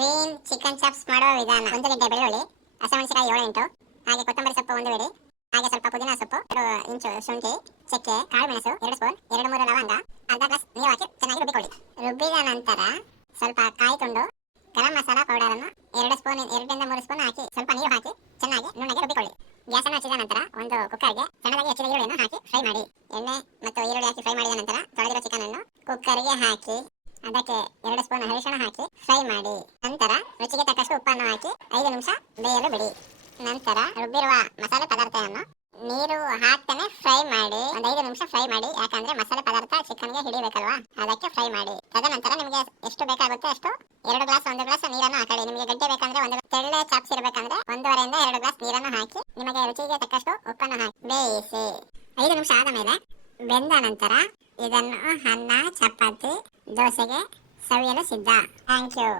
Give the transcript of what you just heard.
Green chicken chops ಮಾಡುವ ವಿಧಾನ. 1 ಗಂಟೆ ಬೆಳ್ಳುಳ್ಳಿ, ಹಸಿಮೆಣಸಿನಕಾಯಿ 7-8, ಹಾಗೆ ಕೊತ್ತಂಬರಿ ಸೊಪ್ಪು 1 ಬಿಡಿ, ಹಾಗೆ ಸ್ವಲ್ಪ ಪುದೀನ ಸೊಪ್ಪು, 2 ಇಂಚು ಶುಂಠಿ, ಚಕ್ಕೆ, ಕಾಳು ಮೆಣಸು 2 ಸ್ಪೂನ್, 2-3 ಲವಂಗ, ಅರ್ಧ ಗ್ಲಾಸ್ ನೀರು ಹಾಕಿ ಚೆನ್ನಾಗಿ ರುಬ್ಬಿಕೊಳ್ಳಿ. ರುಬ್ಬಿದ ನಂತರ ಸ್ವಲ್ಪ ಕಾಯಿ ತುಂಡು, ಗರಂ ಮಸಾಲಾ ಪೌಡರ್ ಅನ್ನು 2-3 ಸ್ಪೂನ್ ಹಾಕಿ ಸ್ವಲ್ಪ ನೀರು ಹಾಕಿ ಚೆನ್ನಾಗಿ ನುಣ್ಣಗೆ ರುಬ್ಬಿಕೊಳ್ಳಿ. ಗ್ಯಾಸ್ ಅನ್ನು ಹಚ್ಚಿದ ನಂತರ ಒಂದು ಕುಕ್ಕರ್ಗೆ ಸಣ್ಣದಾಗಿ ಹೆಚ್ಚಿದ ಈರುಳ್ಳಿಯನ್ನು ಹಾಕಿ ಫ್ರೈ ಮಾಡಿ. ಎಣ್ಣೆ ಮತ್ತು ಈರುಳ್ಳಿ ಹಾಕಿ ಫ್ರೈ ಮಾಡಿದ ನಂತರ ತೊಳೆದಿರೋ ಚಿಕನ್ ಅನ್ನು ಕುಕ್ಕರ್ಗೆ ಹಾಕಿ ಅದಕ್ಕೆ 2 ಸ್ಪೂನ್ ಅರಿಶಿಣ ಹಾಕಿ ಫ್ರೈ ಮಾಡಿ. ನಂತರ ರುಚಿಗೆ ತಕ್ಕಷ್ಟು ಉಪ್ಪನ್ನು ಹಾಕಿ 5 ನಿಮಿಷ ಬೇಯಲು ಬಿಡಿ. ನಂತರ ರುಬ್ಬಿರುವ ಮಸಾಲೆ ಪದಾರ್ಥವನ್ನು ನೀರು ಹಾಕ್ತಾನೆ ಫ್ರೈ ಮಾಡಿ. 5 ನಿಮಿಷ ಫ್ರೈ ಮಾಡಿ, ಯಾಕಂದ್ರೆ ಮಸಾಲೆ ಪದಾರ್ಥ ಚಿಕನ್ಗೆ ಹಿಡಿಬೇಕಲ್ವಾ, ಅದಕ್ಕೆ ಫ್ರೈ ಮಾಡಿ. ತದನಂತರ ನಿಮಗೆ ಎಷ್ಟು ಬೇಕಾಗುತ್ತೆ ಅಷ್ಟು 1 ಗ್ಲಾಸ್ ನೀರನ್ನು ಹಾಕಿ. ನಿಮಗೆ ಗಟ್ಟಿ ಬೇಕಂದ್ರೆ ತೆಳ್ಳೆ ಚಾಪ್ಸ್ ಇರಬೇಕಂದ್ರೆ 1.5 ಇಂದ 2 ಗ್ಲಾಸ್ ನೀರನ್ನು ಹಾಕಿ ನಿಮಗೆ ರುಚಿಗೆ ತಕ್ಕಷ್ಟು ಉಪ್ಪನ್ನು ಹಾಕಿ ಬೇಯಿಸಿ. 5 ನಿಮಿಷ ಆದ ಮೇಲೆ ಬೆಂದ ನಂತರ ಇದನ್ನು ಅನ್ನ, ಚಪಾತಿ, ದೋಸೆಗೆ ಸವಿಯಲು ಸಿದ್ಧ. Thank you.